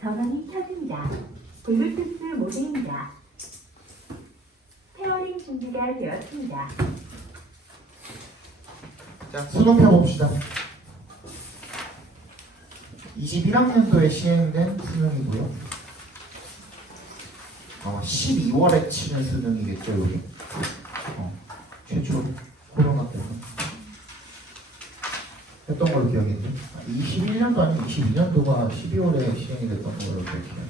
전원이 켜집니다. 블루투스 모드입니다. 페어링 준비가 되었습니다. 자, 수능 펴봅시다. 21학년도에 시행된 수능이고요. 12월에 치는 수능이겠죠, 여기. 최초 코로나 때문에 했던 걸로 기억했는데 21년도 아니면 22년도가 12월에 시행이 됐던 걸로 기억해요.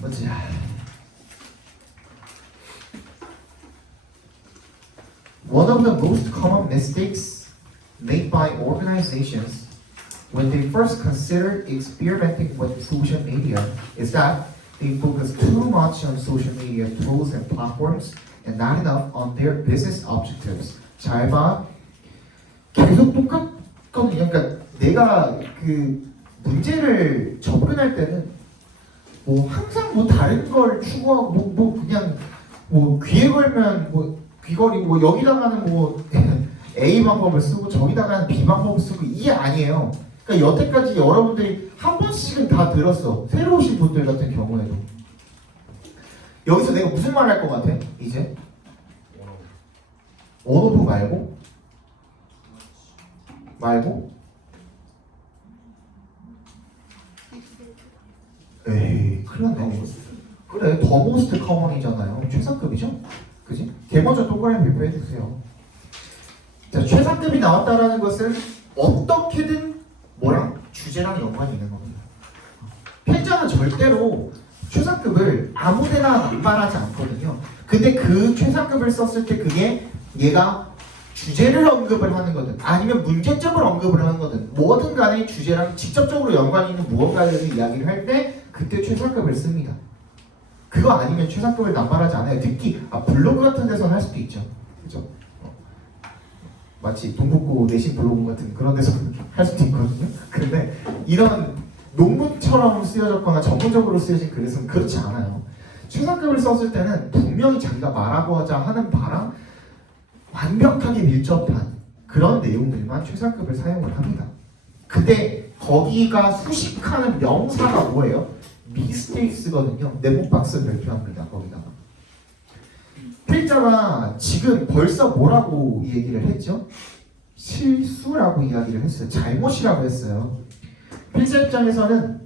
보자. One of the most common mistakes made by organizations when they first consider experimenting with social media is that they focus too much on social media tools and platforms and not enough on their business objectives. 잘 봐. 계속 똑같거든요. 그러니까 내가 그 문제를 접근할 때는 뭐 항상 뭐 다른 걸 추구하고 뭐 그냥 뭐 귀에 걸면 뭐 귀걸이 뭐 여기다가는 뭐 A 방법을 쓰고 저기다가는 B 방법을 쓰고 이게 아니에요. 그러니까 여태까지 여러분들이 한 번씩은 다 들었어. 새로 오신 분들 같은 경우에도. 여기서 내가 무슨 말 할 것 같아? 이제 원오프 말고 에이 큰일 났네. 그래 더 모스트 커먼이잖아요. 최상급이죠? 그지? 걔 먼저 동그라미 발표해주세요. 자, 최상급이 나왔다라는 것은 어떻게든 뭐랑? 주제랑 연관이 있는 겁니다. 필자는 절대로 최상급을 아무데나 남발하지 않거든요. 근데 그 최상급을 썼을 때 그게 얘가 주제를 언급을 하는 거든 아니면 문제점을 언급을 하는 거든 뭐든 간에 주제랑 직접적으로 연관이 있는 무언가에 대해서 이야기를 할 때 그때 최상급을 씁니다. 그거 아니면 최상급을 남발하지 않아요. 특히 블로그 같은 데서는 할 수도 있죠. 그죠? 마치 동북고 내신 블로그 같은 그런 데서 할 수도 있거든요. 근데 이런 논문처럼 쓰여졌거나 전문적으로 쓰여진 글에서는 그렇지 않아요. 최상급을 썼을 때는 분명히 자기가 말하고자 하는 바랑 완벽하게 밀접한 그런 내용들만 최상급을 사용을 합니다. 근데 거기가 수식하는 명사가 뭐예요? mistakes거든요. 네모박스를 발표합니다. 거기다가 필자가 지금 벌써 뭐라고 얘기를 했죠? 실수라고 이야기를 했어요. 잘못이라고 했어요. 필자 입장에서는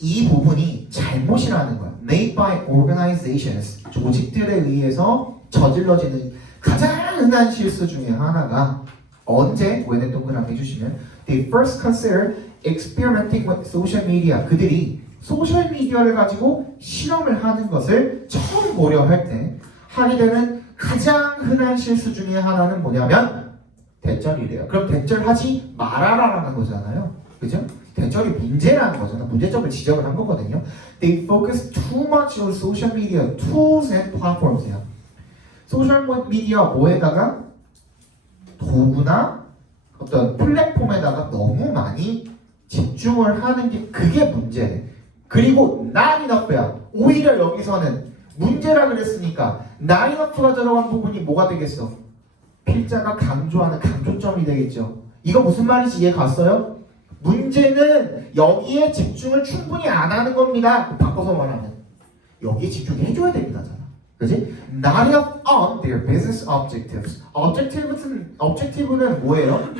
이 부분이 잘못이라는 거야. Made by organizations, 조직들에 의해서 저질러지는 가장 흔한 실수 중에 하나가 언제? when에 동그라미 해주시면 They first consider experimenting with social media. 그들이 소셜미디어를 가지고 실험을 하는 것을 처음 보려 할 때 하게 되는 가장 흔한 실수 중에 하나는 뭐냐면 대절이래요. 그럼 대절하지 말아라라는 거잖아요. 그죠? 대절이 문제라는 거잖아. 문제점을 지적을 한 거거든요. They focus too much on social media tools and platforms야. 소셜미디어 뭐에다가 도구나 어떤 플랫폼에다가 너무 많이 집중을 하는 게 그게 문제래. 그리고 not enough야. 오히려 여기서는 문제라 그랬으니까 not enough가 들어간 부분이 뭐가 되겠어? 필자가 강조하는 강조점이 되겠죠. 이거 무슨 말인지 이해 갔어요? 문제는 여기에 집중을 충분히 안 하는 겁니다. 바꿔서 말하면 여기에 집중해줘야 됩니다잖아. 그지? Not enough on their business objectives. objective는 뭐예요?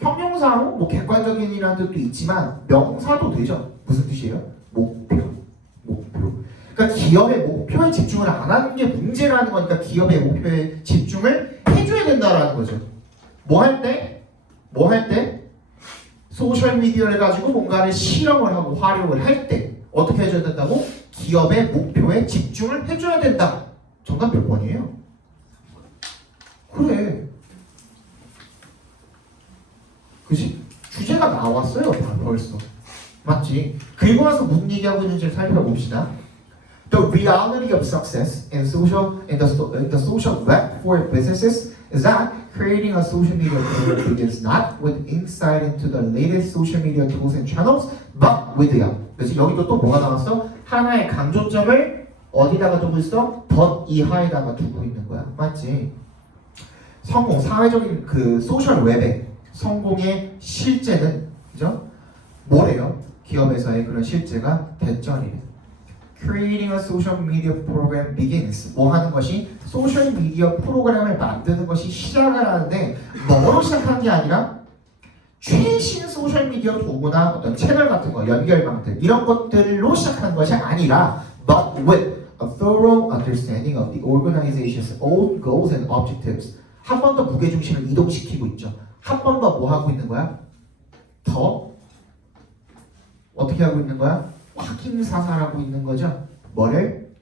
형용사로 뭐 객관적인이라는 뜻도 있지만 명사도 되죠. 무슨 뜻이에요? 목표. 그러니까 기업의 목표에 집중을 안 하는 게 문제라는 거니까 기업의 목표에 집중을 해줘야 된다라는 거죠. 뭐 할 때? 소셜미디어를 가지고 뭔가를 실험을 하고 활용을 할 때 어떻게 해줘야 된다고? 기업의 목표에 집중을 해줘야 된다. 정답 몇 번이에요? 그래. 그치? 주제가 나왔어요. 벌써. 맞지? 그리고 나서 무슨 얘기하고 있는지 살펴봅시다. The reality of success in the social web for businesses is that creating a social media career begins not with insight into the latest social media tools and channels, but with 그래서 여기도 또 뭐가 나왔어? 하나의 강조점을 어디다가 두고 있어? 덧 이하에다가 두고 있는 거야. 맞지? 성공, 사회적인 그 소셜 웹의 성공의 실제는 그죠? 뭐래요? 기업에서의 그런 실제가 대전이래. Creating a social media program begins. 뭐 하는 것이? 소셜 미디어 프로그램을 만드는 것이 시작을 하는데 뭐로 시작한 게 아니라 최신 소셜 미디어 도구나 어떤 채널 같은 거, 연결망들 이런 것들로 시작한 것이 아니라 but with a thorough understanding of the organization's own goals and objectives. 한 번 더 무게중심을 이동시키고 있죠. 한 번 더 뭐 하고 있는 거야? 더 어떻게 하고 있는 거야? 확인사살하고 있는 거죠. 뭐를?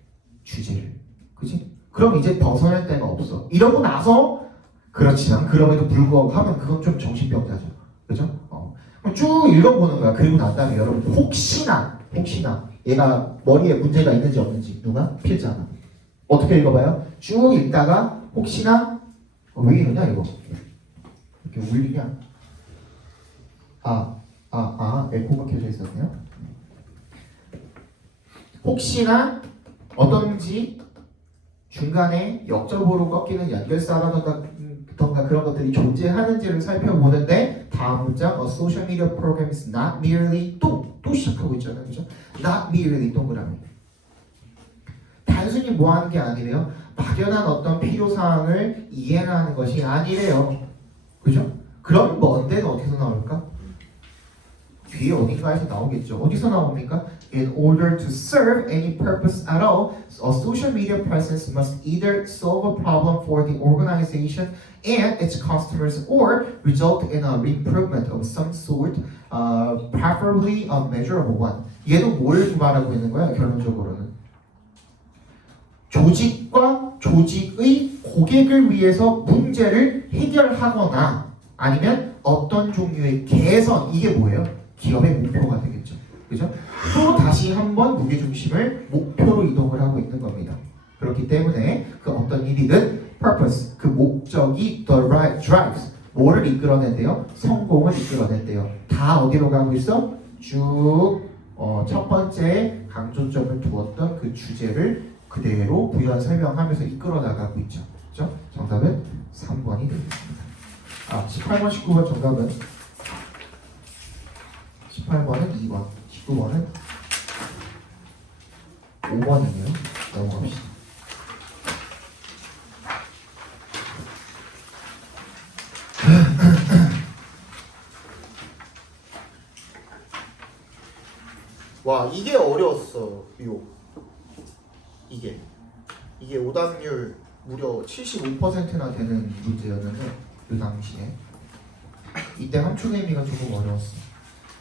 주제를. 그지? 그럼 이제 벗어날 데가 없어. 이러고 나서 그렇지만 그럼에도 불구하고 하면 그건 좀 정신병자죠. 그죠? 그럼 쭉 읽어보는 거야. 그리고 난 다음에 여러분 혹시나 얘가 머리에 문제가 있는지 없는지 누가? 필자가. 어떻게 읽어봐요? 쭉 읽다가 혹시나 왜 이러냐 이거? 이렇게 울리냐? 에코가 켜져 있었네요. 혹시나 어떤지 중간에 역접으로 꺾이는 연결사라던가 그런 것들이 존재하는지를 살펴보는데 다음 문장 A social media program is not merely 또 시작하고 있잖아요. 그죠? Not merely 동그라미. 단순히 뭐 하는 게 아니래요. 막연한 어떤 필요사항을 이행하는 것이 아니래요. 그죠? 그럼 뭔데는 어디서 나올까? 뒤에 어딘가에서 나오겠죠. 어디서 나옵니까? In order to serve any purpose at all, a social media presence must either solve a problem for the organization and its customers or result in an improvement of some sort, preferably a measurable one. 얘도 뭘 말하고 있는 거야? 결론적으로는 조직과 조직의 고객을 위해서 문제를 해결하거나 아니면 어떤 종류의 개선, 이게 뭐예요? 기업의 목표가 되겠죠. 그죠? 또 다시 한번 무게중심을 목표로 이동을 하고 있는 겁니다. 그렇기 때문에 그 어떤 일이든 purpose, 그 목적이 the right drives, 뭐를 이끌어낸대요? 성공을 이끌어낸대요. 다 어디로 가고 있어? 쭉 첫 번째 강조점을 두었던 그 주제를 그대로 부연 설명하면서 이끌어 나가고 있죠. 그죠? 정답은 3번이 되겠습니다. 18번, 19번 정답은 18번은 2번, 19번은 5번이네요. 넘어갑시다. 와, 이게 어려웠어. 이게 오답률 무려 75%나 되는 문제였는데 그 당시에 이때 함축의 의미가 조금 어려웠어.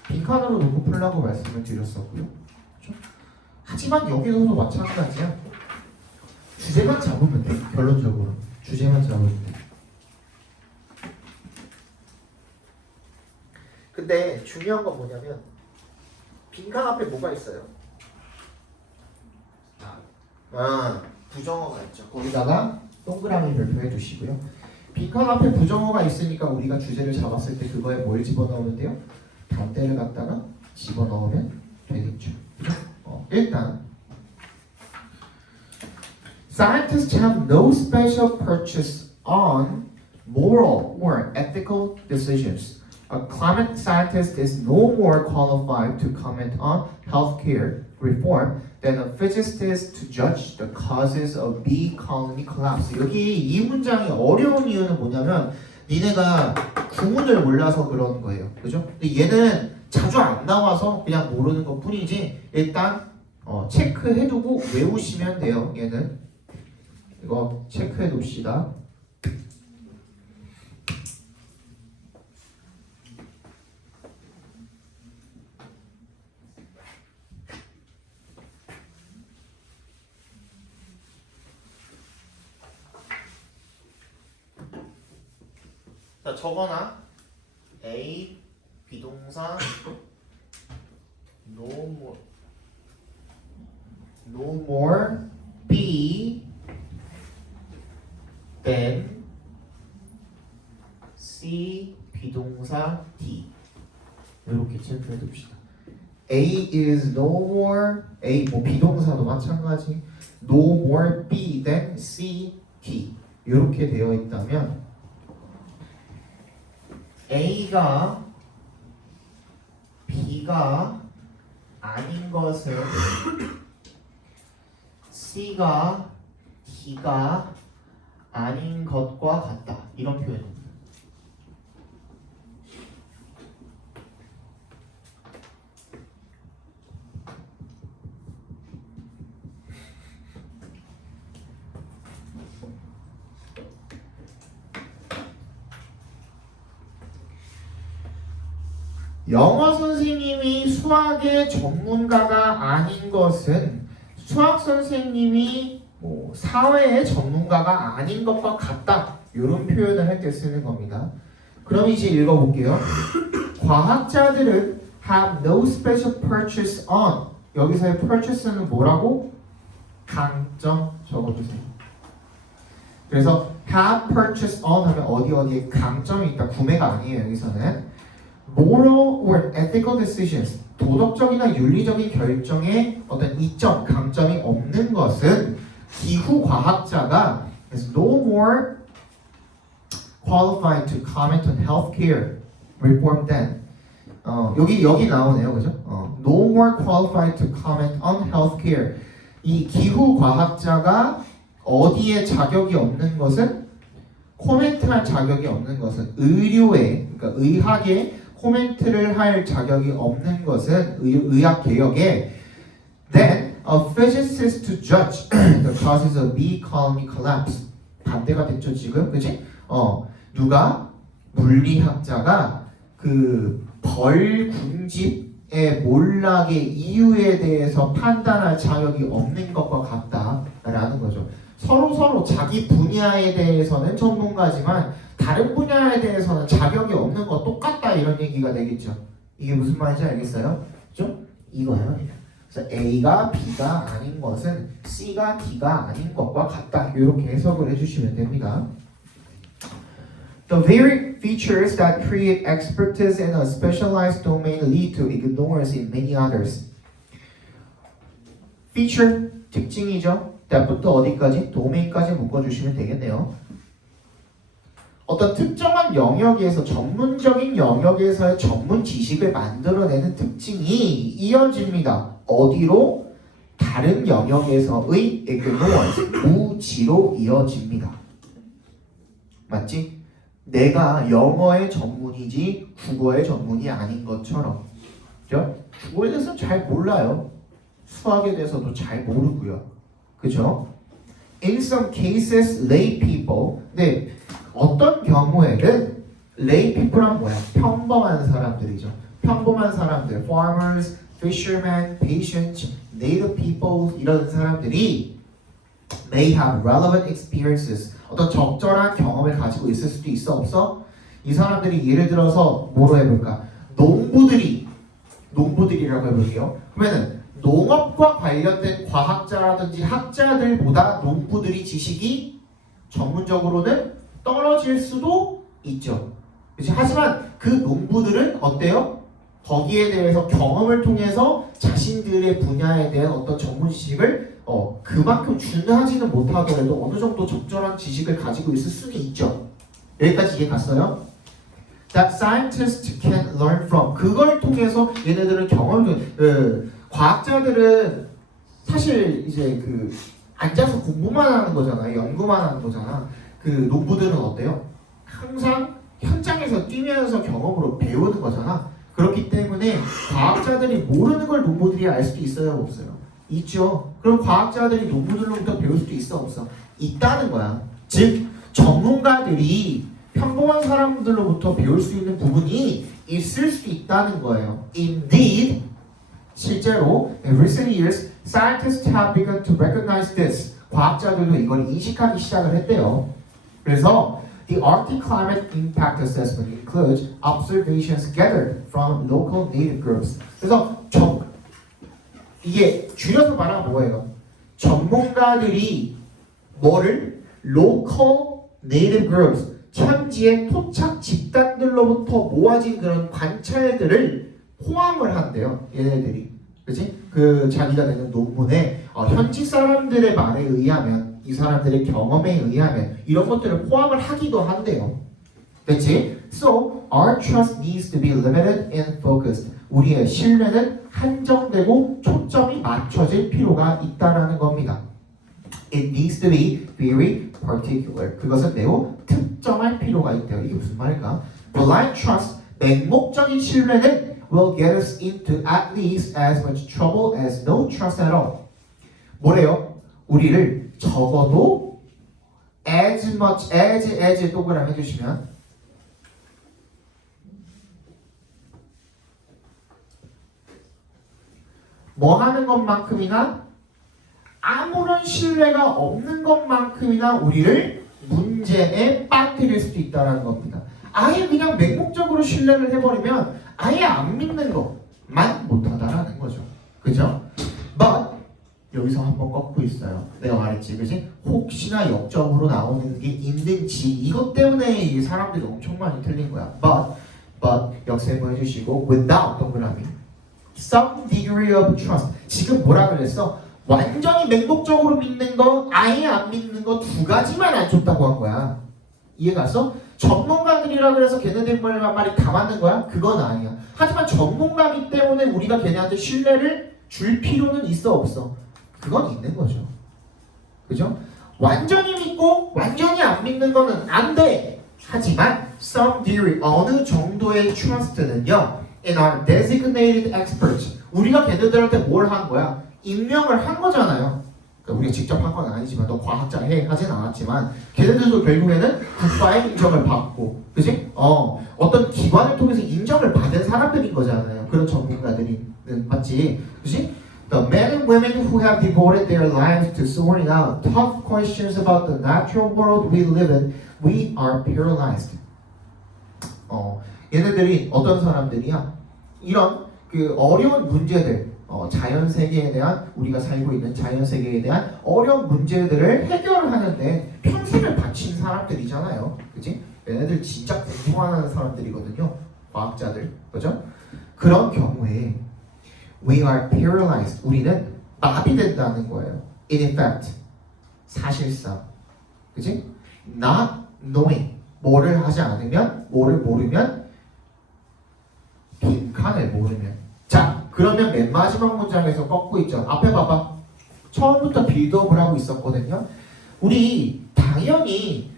빈칸으로 놓고 풀라고 말씀을 드렸었고요. 그렇죠? 하지만 여기서도 마찬가지야. 주제만 잡으면 돼. 결론적으로 주제만 잡으면 돼. 근데 중요한 건 뭐냐면 빈칸 앞에 뭐가 있어요? 부정어가 있죠. 거기다가 동그라미 별표해 주시고요. 빈칸 앞에 부정어가 있으니까 우리가 주제를 잡았을 때 그거에 뭘 집어넣으면 돼요? 단대를 갖다가 집어넣으면 되겠죠. 일단 Scientists have no special purchase on moral or ethical decisions. A climate scientist is no more qualified to comment on healthcare reform than a physicist to judge the causes of bee colony collapse. 여기 이 문장이 어려운 이유는 뭐냐면 니네가 구문을 몰라서 그런 거예요. 그죠? 근데 얘는 자주 안 나와서 그냥 모르는 것 뿐이지 일단 체크해두고 외우시면 돼요. 얘는 이거 체크해둡시다. 자, 적어놔. A 비동사 no more B then C 비동사 D 이렇게 체크해 둡시다. A is no more A 뭐 비동사도 마찬가지 no more B than C, D 이렇게 되어 있다면 A가 B가 아닌 것은 C가 D가 아닌 것과 같다 이런 표현입니다. 영어 선생님이 수학의 전문가가 아닌 것은 수학 선생님이 뭐 사회의 전문가가 아닌 것과 같다 이런 표현을 할 때 쓰는 겁니다. 그럼 이제 읽어볼게요. 과학자들은 have no special purchase on 여기서의 purchase는 뭐라고? 강점 적어주세요. 그래서 have purchase on 하면 어디에 강점이 있다 구매가 아니에요 여기서는 moral or ethical decisions 도덕적이나 윤리적인 결정에 어떤 이점, 강점이 없는 것은 기후 과학자가 is no more qualified to comment on healthcare reform than 여기 나오네요, 그죠? no more qualified to comment on healthcare 이 기후 과학자가 어디에 자격이 없는 것은 코멘트할 자격이 없는 것은 의료에 그러니까 의학에 코멘트를 할 자격이 없는 것은 의학 개혁에 then a physicist to judge the causes of bee colony collapse 반대가 됐죠 지금 그치? 누가 물리학자가 그 벌 군집의 몰락의 이유에 대해서 판단할 자격이 없는 것과 같다라는 거죠. 서로 자기 분야에 대해서는 전문가지만 다른 분야에 대해서는 자격이 없는 거 똑같다 이런 얘기가 되겠죠. 이게 무슨 말인지 알겠어요? 그죠? 이거예요. 그래서 A가 B가 아닌 것은 C가 D가 아닌 것과 같다. 이렇게 해석을 해주시면 됩니다. The very features that create expertise in a specialized domain lead to ignorance in many others. feature 특징이죠. that부터 어디까지? 도메인까지 묶어주시면 되겠네요. 어떤 특정한 영역에서 전문적인 영역에서의 전문 지식을 만들어내는 특징이 이어집니다. 어디로? 다른 영역에서의 ignorance, 무지로 이어집니다. 맞지? 내가 영어의 전문이지 국어의 전문이 아닌 것처럼 그죠? 국어에 대해서는 잘 몰라요. 수학에 대해서도 잘 모르고요. 그죠? In some cases, lay people 네, 어떤 경우에는 lay people란 뭐야? 평범한 사람들이죠. 평범한 사람들, farmers, fishermen, patients, native people 이런 사람들이 may have relevant experiences 어떤 적절한 경험을 가지고 있을 수도 있어 없어? 이 사람들이 예를 들어서 뭐로 해볼까? 농부들이라고 해볼게요. 그러면은 농업과 관련된 과학자라든지 학자들보다 농부들이 지식이 전문적으로는 떨어질 수도 있죠. 그치? 하지만 그 농부들은 어때요? 거기에 대해서 경험을 통해서 자신들의 분야에 대한 어떤 전문 지식을 그만큼 준하지는 못하더라도 어느 정도 적절한 지식을 가지고 있을 수는 있죠. 여기까지 이해 갔어요? That scientists can learn from 그걸 통해서 얘네들은 과학자들은 사실 이제 그 앉아서 공부만 하는 거잖아요. 연구만 하는 거잖아. 그 농부들은 어때요? 항상 현장에서 뛰면서 경험으로 배우는 거잖아. 그렇기 때문에 과학자들이 모르는 걸 농부들이 알 수도 있어요, 없어요? 있죠. 그럼 과학자들이 농부들로부터 배울 수도 있어, 없어? 있다는 거야. 즉 전문가들이 평범한 사람들로부터 배울 수 있는 부분이 있을 수 있다는 거예요. Indeed, 실제로 in recent years, scientists have begun to recognize this. 과학자들도 이걸 인식하기 시작을 했대요. 그래서 the Arctic climate impact assessment includes observations gathered from local native groups. 그래서 이게 줄여서 말하면 뭐예요? 전문가들이 뭐를? local native groups 현지의 토착 집단들로부터 모아진 그런 관찰들을 포함을 한대요. 얘네들이. 그치? 그 자기가 내는 논문에 현지 사람들의 말에 의하면 이 사람들의 경험에 의하면 이런 것들을 포함을 하기도 한대요. 됐지? So, our trust needs to be limited and focused. 우리의 신뢰는 한정되고 초점이 맞춰질 필요가 있다라는 겁니다. It needs to be very particular. 그것은 매우 특정할 필요가 있대요. 이게 무슨 말일까? Blind trust, 맹목적인 신뢰는 will get us into at least as much trouble as no trust at all. 뭐래요? 우리를 적어도 as much as 동그라미 해주시면 뭐 하는 것만큼이나 아무런 신뢰가 없는 것만큼이나 우리를 문제에 빠뜨릴 수도 있다는 겁니다. 아예 그냥 맹목적으로 신뢰를 해버리면 아예 안 믿는 것만 못하다라는 거죠. 그죠? But 여기서 한번 꺾고 있어요. 내가 말했지, 그지? 혹시나 역적으로 나오는 게 있는지 이것 때문에 이 사람들이 엄청 많이 틀린 거야. But 역세모 해주시고 without 동그라미 some degree of trust. 지금 뭐라 그랬어? 완전히 맹목적으로 믿는 거, 아예 안 믿는 거 두 가지만 안 좋다고 한 거야. 이해갔어? 전문가들이라 그래서 걔네들 말이 다 맞는 거야? 그건 아니야. 하지만 전문가이기 때문에 우리가 걔네한테 신뢰를 줄 필요는 있어 없어? 그건 있는 거죠. 그죠? 완전히 믿고 완전히 안 믿는 거는 안 돼. 하지만 some degree, 어느 정도의 trust는요 in our designated experts. 우리가 걔네들한테 뭘 한 거야? 임명을 한 거잖아요. 그러니까 우리가 직접 한 건 아니지만 너 과학자 해 하진 않았지만 걔네들도 결국에는 국가의 인정을 받고, 그지? 어떤 기관을 통해서 인정을 받은 사람들인 거잖아요. 그런 전문가들이는 맞지, 그지? The men and women who have devoted their lives to sorting out tough questions about the natural world we live in, we are paralyzed. 얘네들이 어떤 사람들이야? 이런 그 어려운 문제들, 자연 세계에 대한, 우리가 살고 있는 자연 세계에 대한 어려운 문제들을 해결하는데 평생을 바친 사람들이잖아요. 그치? 얘네들 진짜 공부하는 사람들이거든요. 과학자들. 그죠? 그런 경우에 we are paralyzed. 우리는 마비된다는 거예요. In effect. 사실상. 그치? Not knowing. 뭐를 하지 않으면, 뭐를 모르면, 빈칸을 모르면. 자, 그러면 맨 마지막 문장에서 꺾고 있죠. 앞에 봐봐. 처음부터 빌드업을 하고 있었거든요. 우리 당연히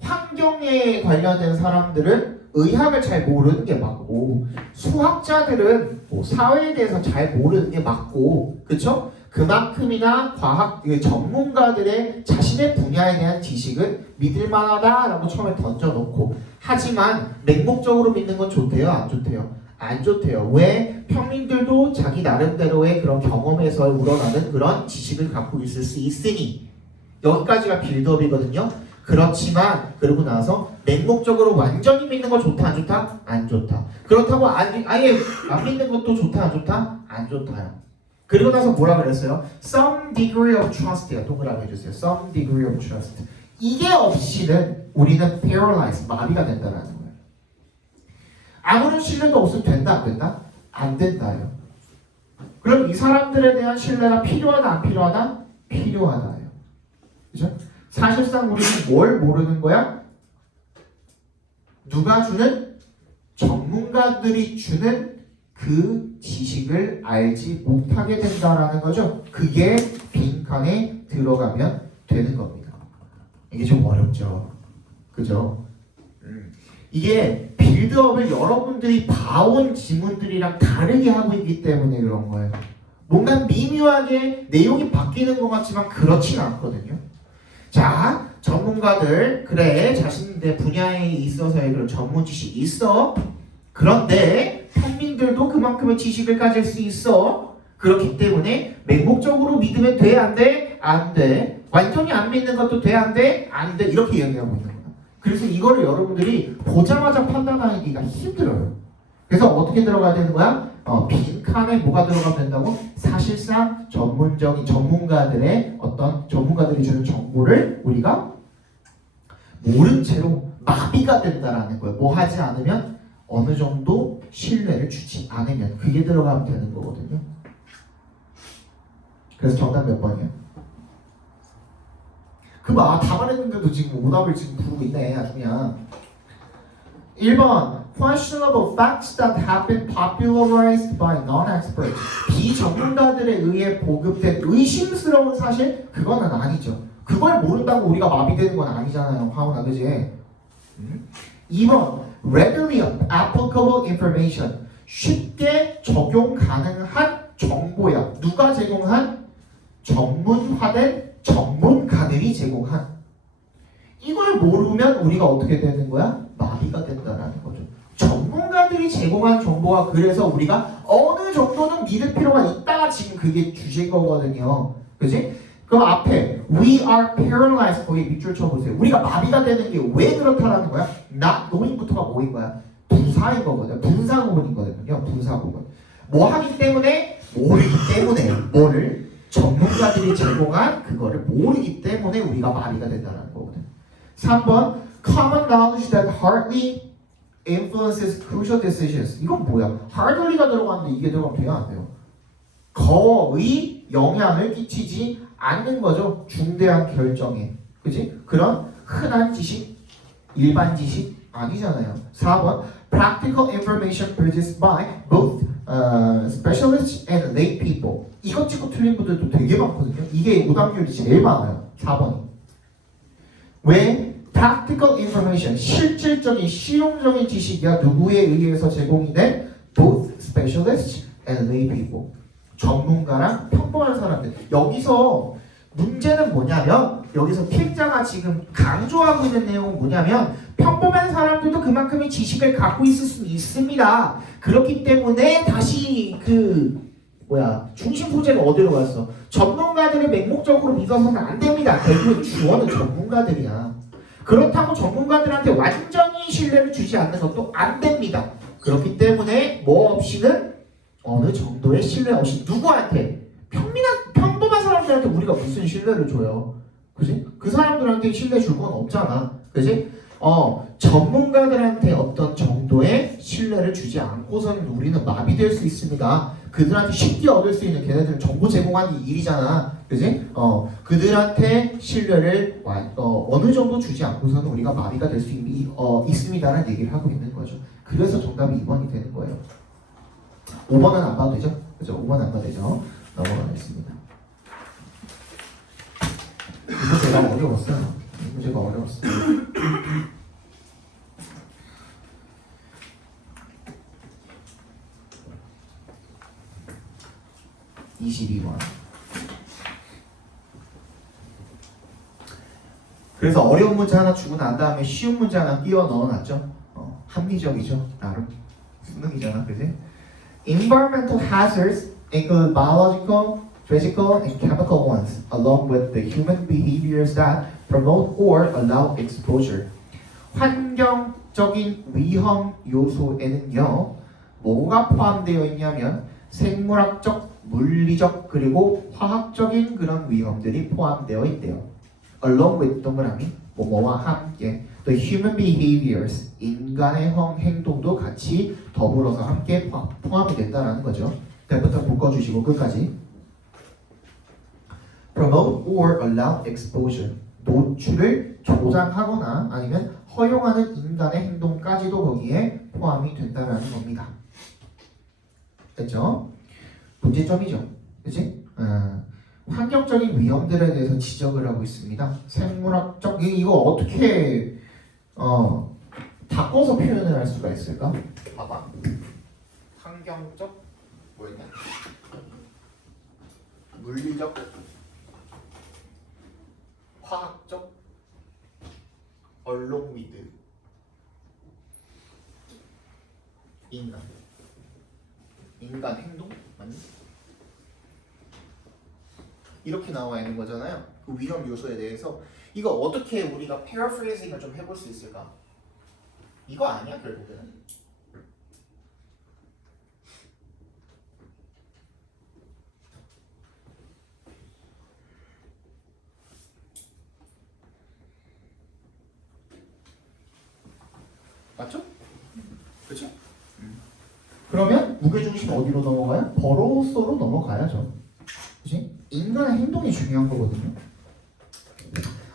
환경에 관련된 사람들은 의학을 잘 모르는 게 맞고, 수학자들은 사회에 대해서 잘 모르는 게 맞고, 그쵸? 그만큼이나 과학 전문가들의 자신의 분야에 대한 지식은 믿을 만하다라고 처음에 던져놓고, 하지만 맹목적으로 믿는 건 좋대요, 안 좋대요? 안 좋대요. 왜? 평민들도 자기 나름대로의 그런 경험에서 우러나는 그런 지식을 갖고 있을 수 있으니. 여기까지가 빌드업이거든요. 그렇지만 그러고 나서 맹목적으로 완전히 믿는 거 좋다 안 좋다? 안 좋다. 그렇다고 아예 안 믿는 것도 좋다 안 좋다? 안 좋다요. 그리고 나서 뭐라 그랬어요? Some degree of trust요. 동그라미 해주세요. Some degree of trust. 이게 없이는 우리는 paralyzed, 마비가 된다는 거예요. 아무런 신뢰도 없으면 된다 안 된다? 안 된다요. 그럼 이 사람들에 대한 신뢰가 필요하다 안 필요하다? 필요하다요. 그죠? 사실상 우리는 뭘 모르는 거야? 누가 주는? 전문가들이 주는 그 지식을 알지 못하게 된다라는 거죠. 그게 빈칸에 들어가면 되는 겁니다. 이게 좀 어렵죠. 그죠? 이게 빌드업을 여러분들이 봐온 지문들이랑 다르게 하고 있기 때문에 그런 거예요. 뭔가 미묘하게 내용이 바뀌는 것 같지만 그렇진 않거든요. 자, 전문가들, 그래, 자신의 분야에 있어서의 그런 전문 지식이 있어. 그런데 평민들도 그만큼의 지식을 가질 수 있어. 그렇기 때문에 맹목적으로 믿으면 돼, 안 돼? 안 돼. 완전히 안 믿는 것도 돼, 안 돼? 안 돼. 이렇게 이야기하고 있는 거야. 그래서 이거를 여러분들이 보자마자 판단하기가 힘들어요. 그래서 어떻게 들어가야 되는 거야? 빈칸에 뭐가 들어가면 된다고? 사실상 전문가들의 어떤 전문가들이 주는 정보를 우리가 모른 채로 마비가 된다라는 거예요. 뭐 하지 않으면 어느 정도 신뢰를 주지 않으면 그게 들어가면 되는 거거든요. 그래서 정답 몇 번이에요? 다 말했는데도 지금 오답을 지금 부르고 있네 아주 그냥. 1번 questionable facts that have been popularized by non-experts. 비전문가들에 의해 보급된 의심스러운 사실? 그거는 아니죠. 그걸 모른다고 우리가 마비되는 건 아니잖아요. 화훈아 그지? 2번 readily applicable information. 쉽게 적용 가능한 정보야. 누가 제공한? 전문화된 전문가들이 제공한. 이걸 모르면 우리가 어떻게 되는 거야? 마비가 된다라는 거죠. 전문가들이 제공한 정보가 그래서 우리가 어느 정도는 믿을 필요가 있다가 지금 그게 주제인 거거든요. 그지? 그럼 앞에 we are paralyzed 거기 밑줄 쳐보세요. 우리가 마비가 되는 게 왜 그렇다라는 거야? not knowing부터가 뭐인 거야? 부사인 거거든요. 분사구문인 거거든요. 분사구문. 뭐 하기 때문에? 모르기 때문에. 뭐를? 전문가들이 제공한 그거를 모르기 때문에 우리가 마비가 된다는 거거든. 3번 common knowledge that hardly influences crucial decisions. 이건 뭐야? hardly가 들어갔는데 이게 들어가면 돼요? 안 돼요? 거의 영향을 끼치지 않는 거죠. 중대한 결정에. 그치? 그런 흔한 지식, 일반 지식 아니잖아요. 4번 practical information produced by both specialists and lay people. 이것 찍고 틀린 분들도 되게 많거든요. 이게 오답률이 제일 많아요. 4번이. 왜? practical information, 실질적인 실용적인 지식이야. 누구에 의해서 제공이 된? both specialists and lay people. 전문가랑 평범한 사람들. 여기서 문제는 뭐냐면 여기서 필자가 지금 강조하고 있는 내용은 뭐냐면 평범한 사람들도 그만큼의 지식을 갖고 있을 수 있습니다. 그렇기 때문에 다시 중심 소재가 어디로 갔어? 전문가들을 맹목적으로 믿어서는 안 됩니다. 결국 주어는 전문가들이야. 그렇다고 전문가들한테 완전히 신뢰를 주지 않는 것도 안 됩니다. 그렇기 때문에 뭐 없이는 어느 정도의 신뢰 없이 누구한테? 평범한 사람들한테 우리가 무슨 신뢰를 줘요? 그지? 그 사람들한테 신뢰 줄 건 없잖아. 그지? 전문가들한테 어떤 정도의 신뢰를 주지 않고서는 우리는 마비될 수 있습니다. 그들한테 쉽게 얻을 수 있는 걔네들은 정보 제공하는 일이잖아. 그지? 그들한테 신뢰를 어느 정도 주지 않고서는 우리가 마비가 될 수 있습니다라는 얘기를 하고 있는 거죠. 그래서 정답이 2번이 되는 거예요. 5번은 안 봐도 되죠? 그죠? 5번은 안 봐도 되죠? 넘어가겠습니다. 이 문제가 어려웠어요. 이 문제가 어려웠어요. 22번. 그래서 어려운 문제 하나 주고 난 다음에 쉬운 문제 하나 끼워 넣어놨죠. 합리적이죠. 나름 수능이잖아, 그지? Environmental hazards include biological, physical, and chemical ones, along with the human behaviors that promote or allow exposure. 환경적인 위험 요소에는요, 뭐가 포함되어 있냐면 생물학적, 물리적, 그리고 화학적인 그런 위험들이 포함되어 있대요. Along with 동그라미, 뭐뭐와 함께. The human behaviors, 인간의 행동도 같이 더불어서 함께 포함이 된다는 거죠. 대부터 묶어주시고 끝까지. Promote or allow exposure. 노출을 조장하거나 아니면 허용하는 인간의 행동까지도 거기에 포함이 된다는 겁니다. 됐죠? 문제점이죠. 그치? 환경적인 위험들에 대해서 지적을 하고 있습니다. 생물학적, 이거 어떻게 바꿔서 표현을 할 수가 있을까? 봐봐. 환경적, 뭐였냐? 물리적, 화학적, along with 인간 행동? 맞니? 이렇게 나와 있는 거잖아요. 그 위험 요소에 대해서 이거 어떻게 우리가 패러프레이징을 좀 해볼 수 있을까? 이거 아니야 결국에는. 맞죠? 그렇죠? 무게중심 어디로 넘어가요? 벌어소로 넘어가야죠. 그치? 인간의 행동이 중요한 거거든요.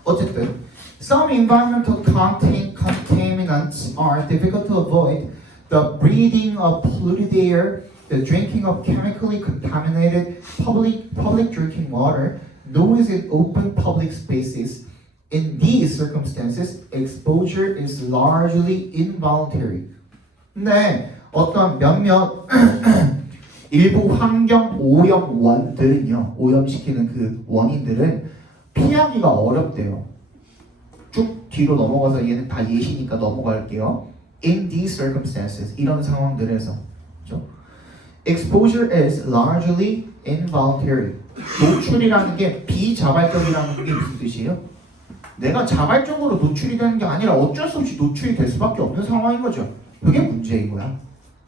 어쨌든 some environmental contaminants are difficult to avoid. The breathing of polluted air, the drinking of chemically contaminated public drinking water, noise in open public spaces. In these circumstances, exposure is largely involuntary. 네, 어떤 몇몇 일부 환경 오염원들은요, 오염시키는 그 원인들은 피하기가 어렵대요. 쭉 뒤로 넘어가서 얘는 다 예시니까 넘어갈게요. In these circumstances, 이런 상황들에서, 그렇죠? Exposure is largely involuntary. 노출이라는 게 비자발적이라는 게 무슨 뜻이에요? 내가 자발적으로 노출이 되는 게 아니라 어쩔 수 없이 노출이 될 수밖에 없는 상황인 거죠. 그게 문제인 거야.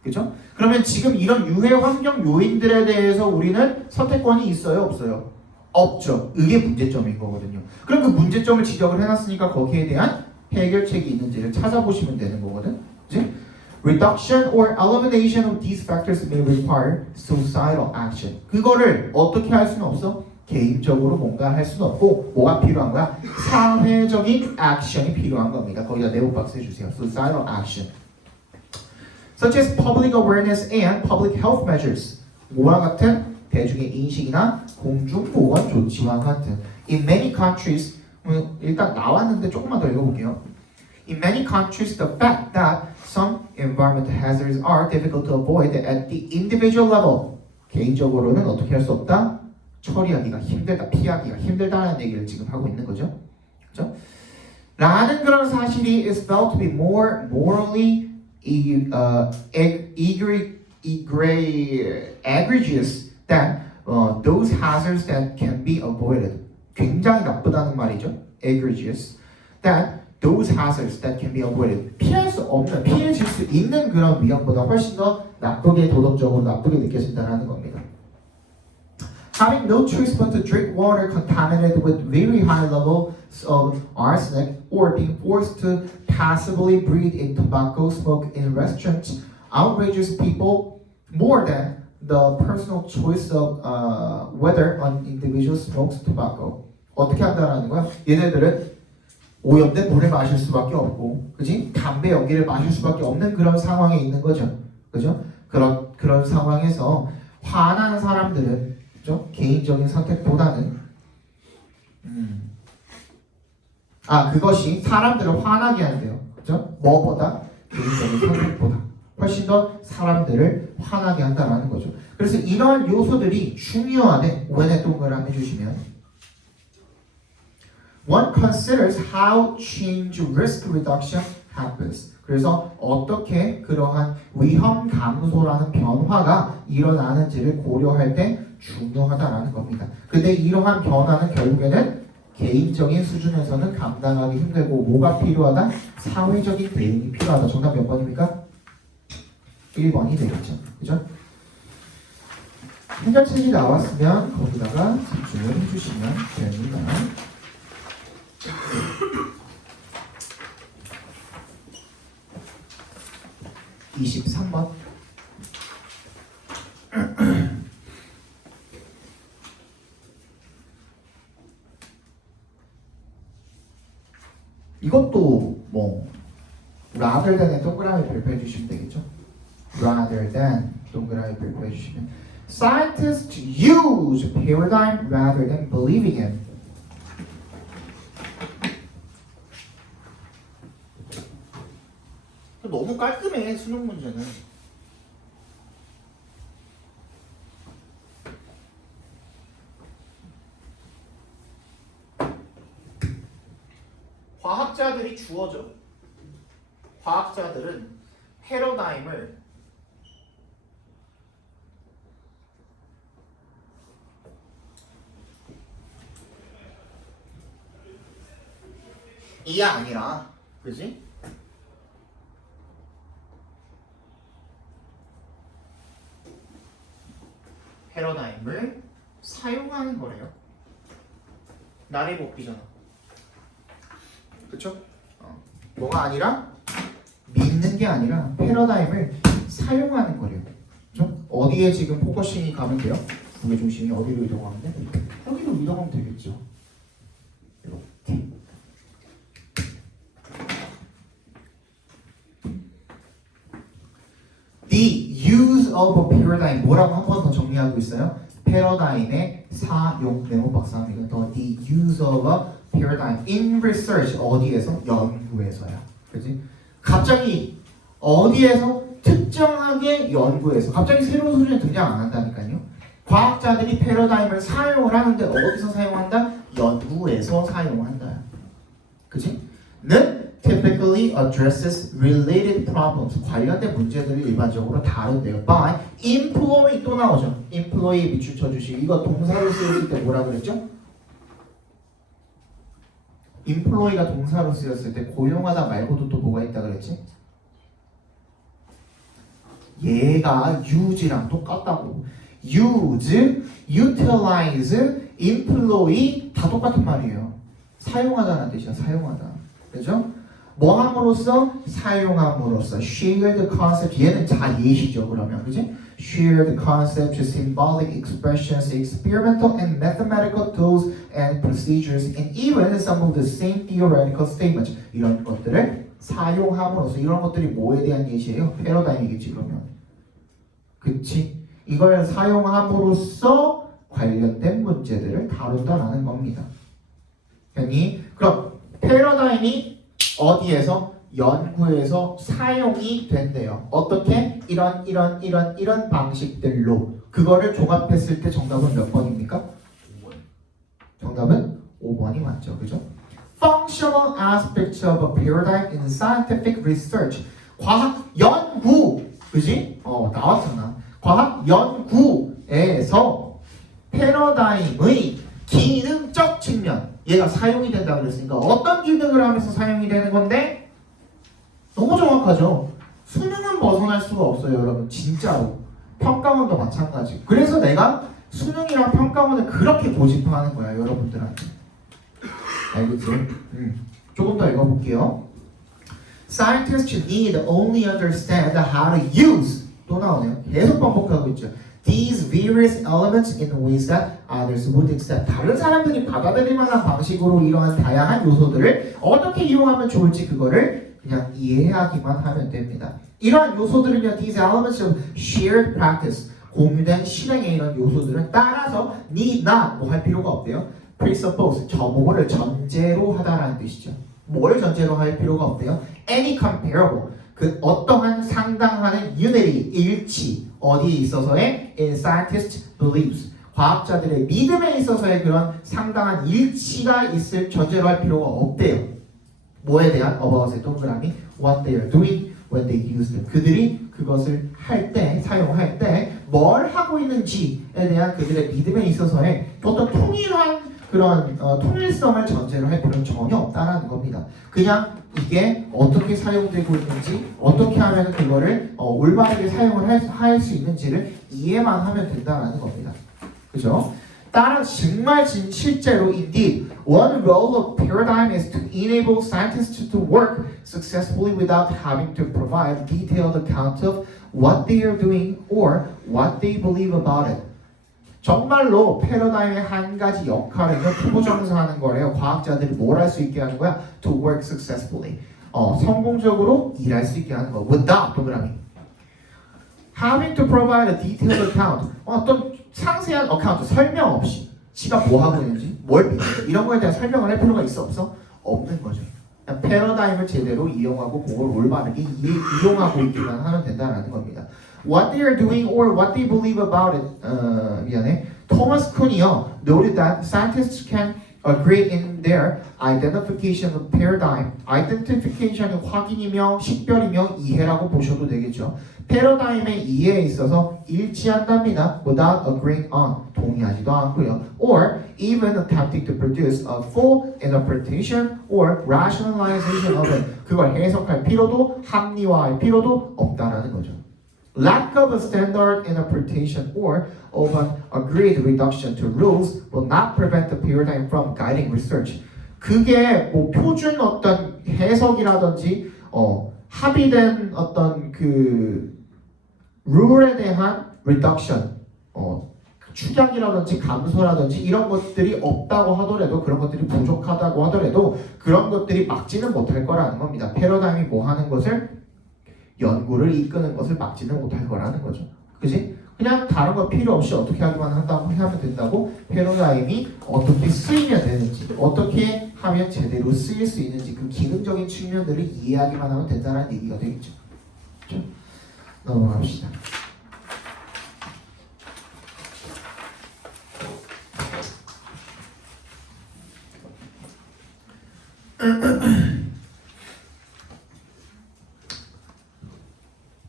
그죠? 그러면 지금 이런 유해 환경 요인들에 대해서 우리는 선택권이 있어요? 없어요? 없죠. 이게 문제점인 거거든요. 그럼 그 문제점을 지적을 해놨으니까 거기에 대한 해결책이 있는지를 찾아보시면 되는 거거든. 그치? Reduction or elimination of these factors may require societal action. 그거를 어떻게 할 수는 없어? 개인적으로 뭔가 할 수는 없고 뭐가 필요한 거야? 사회적인 액션이 필요한 겁니다. 거기다 네오박스 해주세요. Societal action. Such as public awareness and public health measures. 뭐와 같은? 대중의 인식이나 공중보건 조치와 같은. In many countries, 일단 나왔는데 조금만 더 읽어볼게요. In many countries, the fact that some environmental hazards are difficult to avoid at the individual level. 개인적으로는 어떻게 할 수 없다? 처리하기가 힘들다, 피하기가 힘들다는 얘기를 지금 하고 있는 거죠. 그렇죠? 라는 그런 사실이 is felt to be more morally egregious than those hazards that can be avoided. 굉장히 나쁘다는 말이죠. egregious. Than those hazards that can be avoided. 피할 수 없는, 피해질 수 있는 그런 위험보다 훨씬 더 나쁘게, 도덕적으로 나쁘게 느껴진다는 겁니다. Having no choice but to drink water contaminated with very high levels of arsenic, or being forced to passively breathe in tobacco smoke in restaurants outrages people more than the personal choice of whether an individual smokes tobacco. 어떻게 한다라는 거야? 얘네들은 오염된 물을 마실 수밖에 없고, 그지? 담배 연기를 마실 수밖에 없는 그런 상황에 있는 거죠, 그죠? 그런 상황에서 화나는 사람들은 그죠? 개인적인 선택보다는 그것이 사람들을 화나게 한대요, 그죠? 뭐보다 개인적인 선택보다 훨씬 더 사람들을 화나게 한다라는 거죠. 그래서 이런 요소들이 중요하대. 원의 동그라미 해주시면. One considers how change risk reduction happens. 그래서 어떻게 그러한 위험 감소라는 변화가 일어나는지를 고려할 때 중요하다라는 겁니다. 근데 이러한 변화는 결국에는 개인적인 수준에서는 감당하기 힘들고 뭐가 필요하다? 사회적인 대응이 필요하다. 정답 몇 번입니까? 1번이 되겠죠. 그죠? 해결책이 나왔으면 거기다가 집중을 해주시면 됩니다. 23번. 이것도 뭐 rather than에 동그라미 별표해 주시면 되겠죠. rather than 동그라미 별표해 주시면 scientists use paradigm rather than believing it. 너무 깔끔해 수능 문제는. 과학자들이 주어져. 과학자들은 패러다임을 이게 아니라, 그지? 패러다임을 사용하는 거래요. 나래 복귀잖아. 그쵸? 뭐가 아니라 믿는 게 아니라 패러다임을 사용하는 거래요. 그쵸? 어디에 지금 포커싱이 가면 돼요? 무게 중심이 어디로 이동하면 돼? 여기로 이동하면 되겠죠. 이렇게. The use of a paradigm 뭐라고 한 번 더 정리하고 있어요? 패러다임의 사용 네모 박사입니다. 더 the use of a paradigm in research 어디에서? 연구에서야. 그지? 갑자기 어디에서? 특정하게 연구에서 갑자기 새로운 소리는 등장 안 한다니까요. 과학자들이 패러다임을 사용을 하는데 어디서 사용한다? 연구에서 사용한다. 그지? 는 typically addresses related problems 관련된 문제들을 일반적으로 다룬대요. by employee 또 나오죠. employee 밑줄 쳐주시고 이거 동사로 쓰였을 때 뭐라 그랬죠? employee가 동사로 쓰였을 때 고용하다 말고도 또 뭐가 있다 그랬지? 얘가 use랑 똑같다고. use, utilize, employ 다 똑같은 말이에요. 사용하다는 뜻이야. 사용하다. 그죠? 뭐 함으로써? 사용함으로써. shared concept 얘는 다 예시죠. 그러면 그지? shared concepts, symbolic expressions, experimental and mathematical tools and procedures, and even some of the same theoretical statements. 이런 것들을 사용함으로써 이런 것들이 뭐에 대한 예시예요? 패러다임이겠지 그러면. 그치? 이걸 사용함으로써 관련된 문제들을 다룬다라는 겁니다. 그럼 패러다임이 어디에서? 연구에서 사용이 된대요. 어떻게? 이런 방식들로. 그거를 종합했을 때 정답은 몇 번입니까? 5번. 정답은 5번이 맞죠. 그죠? Functional aspects of a paradigm in scientific research. 과학 연구. 그지? 나왔잖아. 과학 연구에서 패러다임의 기능적 측면. 얘가 사용이 된다고 그랬으니까 어떤 기능을 하면서 사용이 되는 건데? 너무 정확하죠. 수능은 벗어날 수가 없어요, 여러분. 진짜로. 평가원도 마찬가지. 그래서 내가 수능이랑 평가원을 그렇게 고집하는 거야, 여러분들한테. 알겠지? 조금 더 읽어볼게요. Scientists need only understand how to use. 또 나오네요. 계속 반복하고 있죠. These various elements in ways that others would accept. 다른 사람들이 받아들일 만한 방식으로 이러한 다양한 요소들을 어떻게 이용하면 좋을지 그거를 그냥 이해하기만 하면 됩니다. 이러한 요소들은요, these elements of shared practice, 공유된 실행의 이런 요소들은 따라서 need not 뭐 할 필요가 없대요. presuppose, 뭐를 전제로 하다라는 뜻이죠. 뭘 전제로 할 필요가 없대요. Any comparable, 그 어떠한 상당하는 unity, 일치, 어디에 있어서의 in scientists' beliefs, 과학자들의 믿음에 있어서의 그런 상당한 일치가 있을 전제로 할 필요가 없대요. 뭐에 대한 about의 동그라미 what they are doing when they use them. 그들이 그것을 할 때, 사용할 때 뭘 하고 있는지에 대한 그들의 믿음에 있어서의 어떤 통일한 그런 통일성을 전제로 할 필요는 전혀 없다는 겁니다. 그냥 이게 어떻게 사용되고 있는지, 어떻게 하면 그거를 올바르게 사용을 할 수 있는지를 이해만 하면 된다는 겁니다. 그죠? 따라 정말 실제로 indeed one role of paradigm is to enable scientists to work successfully without having to provide detailed account of what they are doing or what they believe about it. 정말로 패러다임의 한 가지 역할은요, 투부정사하는 거래요. 과학자들이 뭘 할 수 있게 하는 거야? To work successfully. 성공적으로 일할 수 있게 하는 거. Without 동그라미. Having to provide a detailed account. 어떤 상세한 어카운트, 설명 없이 지가 뭐 하고 있는지, 뭘 믿는지 이런 거에 대한 설명을 할 필요가 있어 없어? 없는 거죠. 그냥 패러다임을 제대로 이용하고 그걸 올바르게 이용하고 있기만 하면 된다는 겁니다. What they are doing or what they believe about it. 미안해. 토마스 쿤이요 noted that scientists can agree in their identification of paradigm. identification이 확인이며 식별이며 이해라고 보셔도 되겠죠. 패러다임의 이해에 있어서 일치한답니다. without agreeing on, 동의하지도 않고요. or even attempting to produce a full interpretation or rationalization of it. 그걸 해석할 필요도 합리화할 필요도 없다라는 거죠. Lack of a standard interpretation or of an agreed reduction to rules will not prevent the paradigm from guiding research. 그게 뭐 표준 어떤 해석이라든지 합의된 어떤 그 룰에 대한 reduction, 축약이라든지 감소라든지 이런 것들이 없다고 하더라도 그런 것들이 부족하다고 하더라도 그런 것들이 막지는 못할 거라는 겁니다. 패러다임이 뭐 하는 것을 연구를 이끄는 것을 막지는 못할 거라는 거죠. 그지? 그냥 다른 거 필요 없이 어떻게 하기만 한다고 하면 된다고 패러다임이 어떻게 쓰이면 되는지 어떻게 하면 제대로 쓰일 수 있는지 그 기능적인 측면들을 이해하기만 하면 된다는 얘기가 되겠죠. 그렇죠? 넘어갑시다.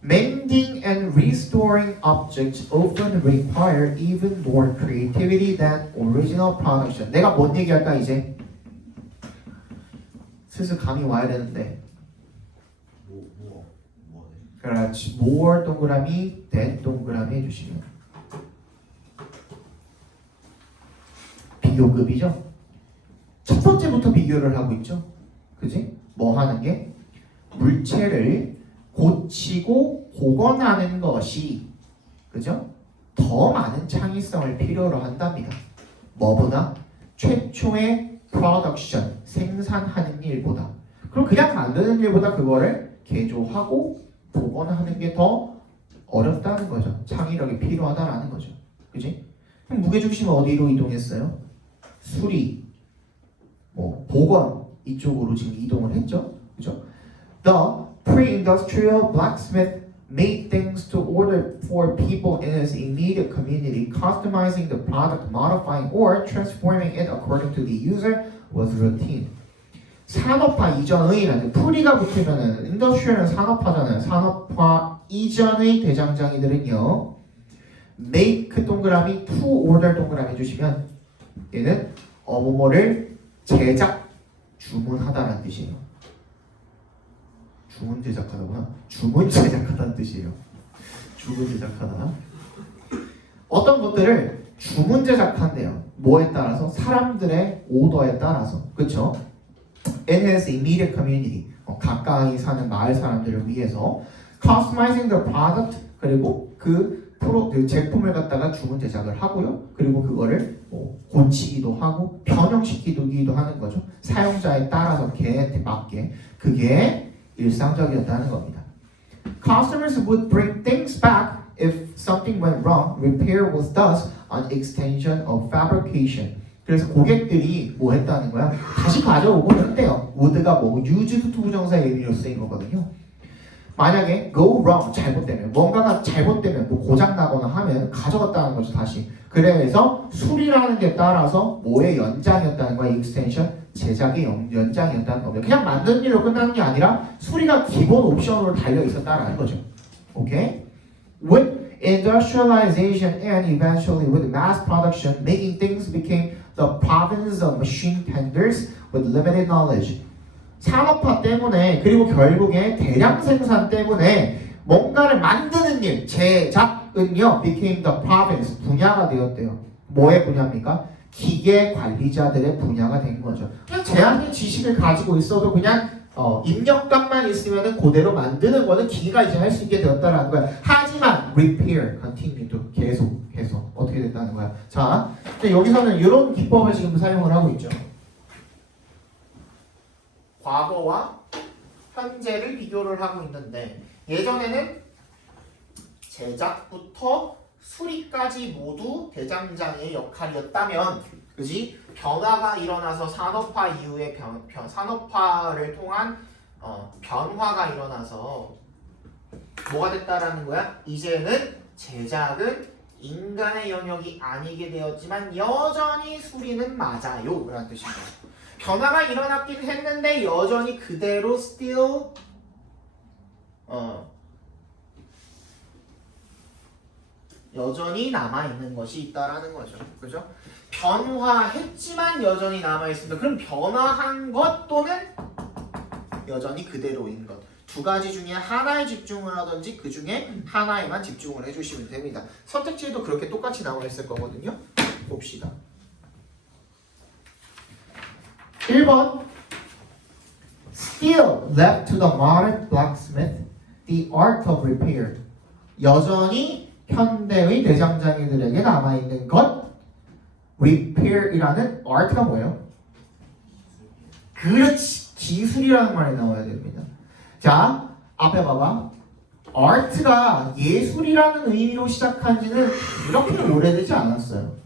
Mending and restoring objects often require even more creativity than original production. 내가 뭔 얘기할까 이제? 슬슬 감이 와야 되는데. 그렇지. more 동그라미, than 동그라미 해주시면. 비교급이죠. 첫 번째부터 비교를 하고 있죠. 그지? 뭐 하는 게? 물체를 고치고 복원하는 것이 그죠? 더 많은 창의성을 필요로 한답니다. 뭐보다? 최초의 production, 생산하는 일보다. 그럼 그냥 만드는 일보다 그거를 개조하고 복원하는 게 더 어렵다는 거죠. 창의력이 필요하다라는 거죠. 그지? 그럼 무게중심은 어디로 이동했어요? 수리, 복원 이쪽으로 지금 이동을 했죠. 그죠? The pre-industrial blacksmith made things to order for people in his immediate community. Customizing the product, modifying or transforming it according to the user was routine. 산업화 이전의 프리가 붙으면은 인더스트리얼은 산업화잖아요. 산업화 이전의 대장장이들은요. make 동그라미 to order 동그라미 해주시면 얘는 뭐뭐를 제작, 주문하다라는 뜻이에요. 주문 제작하다구나. 주문 제작하다는 뜻이에요. 주문 제작하다. 어떤 것들을 주문 제작한대요. 뭐에 따라서? 사람들의 오더에 따라서. 그렇죠? In his immediate community. 가까이 사는 마을 사람들을 위해서 customizing the product 그리고 그 제품을 갖다가 주문 제작을 하고요. 그리고 그거를 고치기도 하고 변형시키기도 하는 거죠. 사용자에 따라서 걔한테 맞게. 그게 일상적이었다는 겁니다. Customers would bring things back if something went wrong. Repair was thus an extension of fabrication. 그래서 고객들이 뭐 했다는 거야? 다시 가져오고 했대요. would가 뭐고 used to 부정사의 의미로 쓰인 거거든요. 만약에 go wrong 잘못되면 뭔가가 잘못되면 고장 나거나 하면 가져갔다는 거죠. 다시. 그래서 수리라는 게 따라서 뭐의 연장이었다는 거야? extension 제작의 연장이었다는 겁니다. 그냥 만드는 일로 끝나는 게 아니라 수리가 기본 옵션으로 달려 있었다라는 거죠. 오케이? With industrialization and eventually with mass production, making things became the province of machine tenders with limited knowledge. 산업화 때문에 그리고 결국에 대량 생산 때문에 뭔가를 만드는 일, 제작은요 became the province, 분야가 되었대요. 뭐의 분야입니까? 기계 관리자들의 분야가 된 거죠. 그냥 제한된 지식을 가지고 있어도 그냥 입력감만 있으면 그대로 만드는 거는 기계가 이제 할 수 있게 되었다라는 거야. 하지만 repair, continue to 계속해서 어떻게 됐다는 거야. 자, 여기서는 이런 기법을 지금 사용을 하고 있죠. 과거와 현재를 비교를 하고 있는데 예전에는 제작부터 수리까지 모두 대장장의 역할이었다면, 그지? 변화가 일어나서 산업화 이후에 산업화를 통한 변화가 일어나서 뭐가 됐다라는 거야? 이제는 제작은 인간의 영역이 아니게 되었지만 여전히 수리는 맞아요 라는 뜻인 거야. 변화가 일어났긴 했는데 여전히 그대로 still 여전히 남아있는 것이 있다라는 거죠. 그죠? 변화했지만 여전히 남아있습니다. 그럼 변화한 것 또는 여전히 그대로인 것. 두 가지 중에 하나에 집중을 하든지 그 중에 하나에만 집중을 해주시면 됩니다. 선택지에도 그렇게 똑같이 나와 있을 거거든요. 봅시다. 1번 Still left to the modern blacksmith the art of repair. 여전히 현대의 대장장이들에게 남아있는 것 repair이라는 art가 뭐예요? 그렇지, 기술이라는 말이 나와야 됩니다. 자, 앞에 봐봐. art가 예술이라는 의미로 시작한 지는 그렇게 오래되지 않았어요.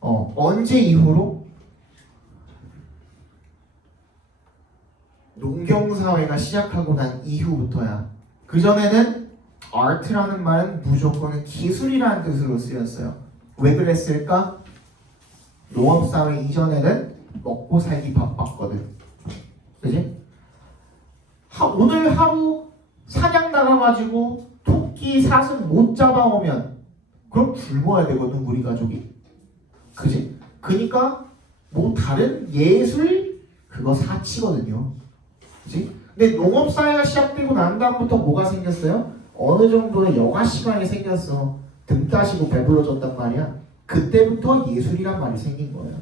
언제 이후로? 농경사회가 시작하고 난 이후부터야. 그전에는 art라는 말은 무조건 기술이라는 뜻으로 쓰였어요. 왜 그랬을까? 농업사회 이전에는 먹고 살기 바빴거든. 그지? 오늘 하루 사냥 나가가지고 토끼 사슴 못 잡아오면 그럼 굶어야 되거든, 우리 가족이. 그지? 그니까 뭐 다른 예술 그거 사치거든요. 그지? 근데 농업사회가 시작되고 난 다음부터 뭐가 생겼어요? 어느 정도의 여가 시간이 생겼어. 등 따시고 배불러졌단 말이야. 그때부터 예술이란 말이 생긴 거예요.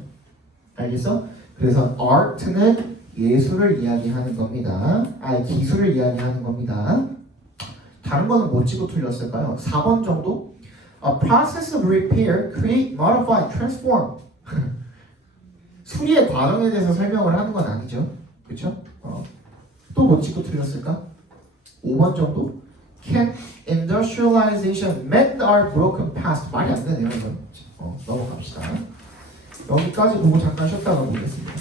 알겠어? 그래서 art는 예술을 이야기하는 겁니다. 기술을 이야기하는 겁니다. 다른 거는 뭐 찍고 틀렸을까요? 4번 정도? A process of repair, create, modify, transform. 수리의 과정에 대해서 설명을 하는 건 아니죠. 그렇죠? 또 뭐 찍고 틀렸을까? 5번 정도? Can industrialization mend our broken past? 말이 안 되네요, 이건. 넘어갑시다. 여기까지 보고 잠깐 쉬었다가 보겠습니다.